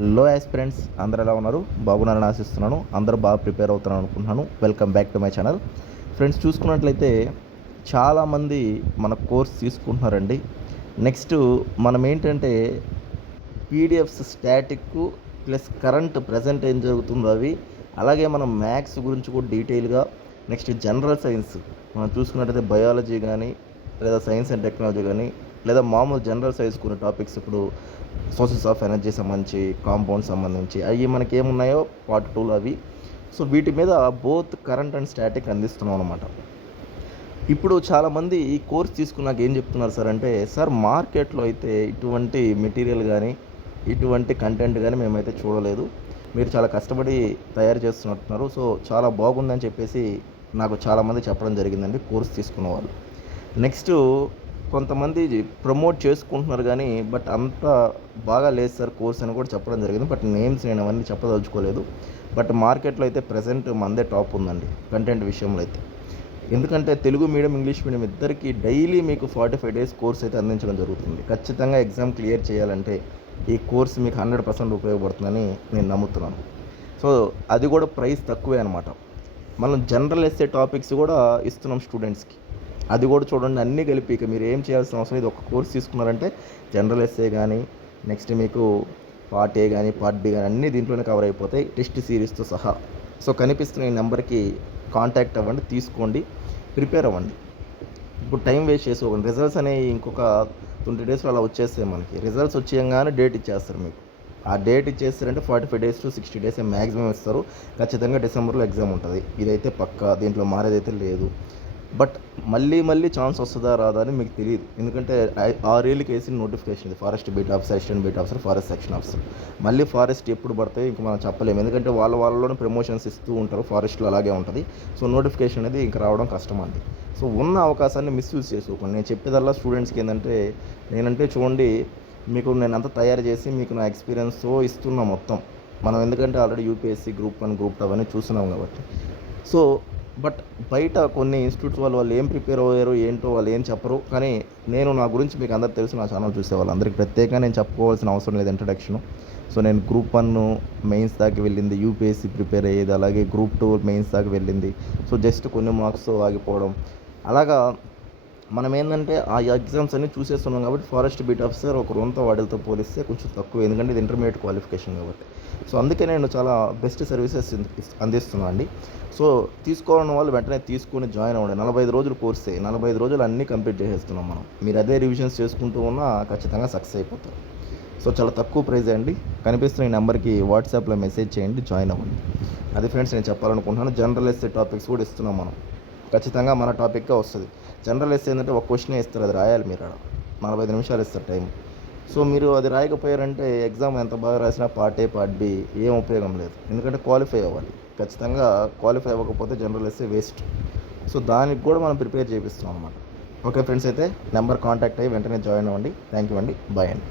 Hello aspirants, అందరూ ఎలా ఉన్నారు? బాగున్నారని ఆశిస్తున్నాను. అందరూ బాగా ప్రిపేర్ అవుతారని అనుకుంటున్నాను. Welcome back to my channel. Friends, చూసుకున్నట్లయితే చాలామంది మన కోర్స్ తీసుకుంటున్నారండి. నెక్స్ట్ మనం ఏంటంటే PDFs static plus current present ఏం జరుగుతుందో అవి, అలాగే మనం మ్యాథ్స్ గురించి కూడా డీటెయిల్గా, నెక్స్ట్ జనరల్ సైన్స్ మనం చూసుకున్నట్లయితే బయాలజీ కానీ, లేదా సైన్స్ అండ్ టెక్నాలజీ కానీ, లేదా మామూలు జనరల్ సైన్స్ కొన్ని టాపిక్స్, ఇప్పుడు సోర్సెస్ ఆఫ్ ఎనర్జీ సంబంధించి, కాంపౌండ్ సంబంధించి అవి మనకి ఏమున్నాయో పార్ట్ 2లో అవి. సో వీటి మీద బోత్ కరెంట్ అండ్ స్టాటిక్ అందిస్తున్నాం అనమాట. ఇప్పుడు చాలామంది ఈ కోర్స్ తీసుకున్నాక ఏం చెప్తున్నారు సార్ అంటే, సార్ మార్కెట్లో అయితే ఇటువంటి మెటీరియల్ కానీ, ఇటువంటి కంటెంట్ కానీ మేమైతే చూడలేదు, మీరు చాలా కష్టపడి తయారు చేస్తున్నట్టున్నారు, సో చాలా బాగుందని చెప్పేసి నాకు చాలామంది చెప్పడం జరిగిందండి కోర్స్ తీసుకున్న వాళ్ళు. నెక్స్ట్ కొంతమంది ప్రమోట్ చేసుకుంటున్నారు కానీ, బట్ అంత బాగా లేదు సార్ కోర్స్ అని కూడా చెప్పడం జరిగింది. బట్ నేమ్స్ నేను అవన్నీ చెప్పదలుచుకోలేదు. బట్ మార్కెట్లో అయితే ప్రజెంట్ మందే టాప్ ఉందండి కంటెంట్ విషయంలో అయితే. ఎందుకంటే తెలుగు మీడియం, ఇంగ్లీష్ మీడియం ఇద్దరికి డైలీ మీకు 45 డేస్ కోర్స్ అయితే అందించడం జరుగుతుంది. ఖచ్చితంగా ఎగ్జామ్ క్లియర్ చేయాలంటే ఈ కోర్స్ మీకు 100% ఉపయోగపడుతుందని నేను నమ్ముతున్నాను. సో అది కూడా ప్రైస్ తక్కువే అనమాట. మనం జనరల్ ఎస్సే టాపిక్స్ కూడా ఇస్తున్నాం స్టూడెంట్స్కి. అది కూడా చూడండి, అన్నీ కలిపి ఇక మీరు ఏం చేయాల్సిన అవసరం, ఇది ఒక కోర్స్ తీసుకున్నారంటే జనరల్ ఎస్సే కానీ, నెక్స్ట్ మీకు పార్ట్ ఏ కానీ, పార్ట్ బి కానీ అన్నీ దీంట్లోనే కవర్ అయిపోతాయి, టెస్ట్ సిరీస్తో సహా. సో కనిపిస్తున్న ఈ నెంబర్కి కాంటాక్ట్ అవ్వండి, తీసుకోండి, ప్రిపేర్ అవ్వండి. ఇప్పుడు టైం వేస్ట్ చేసుకోకండి. రిజల్ట్స్ అనేవి ఇంకొక 20 డేస్లో అలా వచ్చేస్తాయి. మనకి రిజల్ట్స్ వచ్చేయంగానే డేట్ ఇచ్చేస్తారు మీకు. ఆ డేట్ ఇచ్చేస్తారంటే 45 డేస్ టు 60 డేస్ మ్యాక్సిమం ఇస్తారు. ఖచ్చితంగా డిసెంబర్లో ఎగ్జామ్ ఉంటుంది, ఇదైతే పక్కా, దీంట్లో మారేదైతే లేదు. బట్ మళ్ళీ ఛాన్స్ వస్తుందా రాదా అని మీకు తెలియదు. ఎందుకంటే 6 ఏళ్ళకి వేసిన నోటిఫికేషన్ ఇది, forest beat officer, assistant beat officer, forest section officer. మళ్ళీ ఫారెస్ట్ ఎప్పుడు పడతాయి ఇంక మనం చెప్పలేము, ఎందుకంటే వాళ్ళలోనే ప్రమోషన్స్ ఇస్తూ ఉంటారు. ఫారెస్ట్లో అలాగే ఉంటుంది. సో నోటిఫికేషన్ అనేది ఇంక రావడం కష్టం అండి. సో ఉన్న అవకాశాన్ని మిస్యూజ్ చేసుకోకండి. నేను చెప్పేదల్లా స్టూడెంట్స్కి ఏంటంటే, నేనంటే చూడండి, మీకు నేను అంతా తయారు చేసి మీకు నా ఎక్స్పీరియన్స్తో ఇస్తున్నా మొత్తం. మనం ఎందుకంటే ఆల్రెడీ యూపీఎస్సీ గ్రూప్ 1, గ్రూప్ 2 అవన్నీ చూస్తున్నాం కాబట్టి. సో బట్ బయట కొన్ని ఇన్స్టిట్యూట్స్ వాళ్ళు ఏం ప్రిపేర్ అయ్యారో ఏంటో వాళ్ళు ఏం చెప్పరు. కానీ నేను నా గురించి మీకు అందరికి తెలుసు, నా ఛానల్ చూసేవాళ్ళు అందరికీ ప్రత్యేకంగా నేను చెప్పుకోవాల్సిన అవసరం లేదు ఇంట్రడక్షను. సో నేను గ్రూప్ 1 మెయిన్స్ దాకా వెళ్ళింది, యూపీఎస్సీ ప్రిపేర్ అయ్యేది, అలాగే గ్రూప్ 2 మెయిన్స్ దాకా వెళ్ళింది. సో జస్ట్ కొన్ని మార్క్స్తో ఆగిపోవడం అలాగా. మనం ఏంటంటే ఆ ఎగ్జామ్స్ అన్నీ చూసేస్తున్నాం కాబట్టి ఫారెస్ట్ బీట్ ఆఫీసర్ ఒక రూమ్తో వాటితో పోలిస్తే కొంచెం తక్కువ, ఎందుకంటే ఇది ఇంటర్మీడియట్ క్వాలిఫికేషన్ కాబట్టి. సో అందుకే నేను చాలా బెస్ట్ సర్వీసెస్ అందిస్తున్నాను అండి. సో తీసుకోవాలన్న వాళ్ళు వెంటనే తీసుకొని జాయిన్ అవ్వండి. 45 రోజులు కోర్సే, 45 రోజులు అన్నీ కంప్లీట్ చేసేస్తున్నాం మనం. మీరు అదే రివిజన్స్ చేసుకుంటూ ఉన్నా ఖచ్చితంగా సక్సెస్ అయిపోతారు. సో చాలా తక్కువ ప్రైజ్ అండి. కనిపిస్తున్న ఈ నెంబర్కి వాట్సాప్లో మెసేజ్ చేయండి, జాయిన్ అవ్వండి. అది ఫ్రెండ్స్ నేను చెప్పాలనుకుంటున్నాను. జనరల్ ఎస్సే టాపిక్స్ కూడా ఇస్తున్నాం మనం, ఖచ్చితంగా మన టాపిక్గా వస్తుంది. జనరల్ ఎస్సే ఏంటంటే ఒక క్వశ్చనే ఇస్తారు, అది రాయాలి మీరు. అక్కడ 45 నిమిషాలు ఇస్తారు టైం. సో మీరు అది రాయకపోయారంటే ఎగ్జామ్ ఎంత బాగా రాసినా పార్ట్ ఏ, పార్ట్ బి ఏం ఉపయోగం లేదు. ఎందుకంటే క్వాలిఫై అవ్వాలి. ఖచ్చితంగా క్వాలిఫై అవ్వకపోతే జనరల్ ఎస్సే వేస్ట్. సో దానికి కూడా మనం ప్రిపేర్ చేపిస్తున్నాం అనమాట. ఓకే ఫ్రెండ్స్, అయితే నెంబర్ కాంటాక్ట్ అయ్యి వెంటనే జాయిన్ అవ్వండి. థ్యాంక్ యూ అండి. బాయ్ అండి.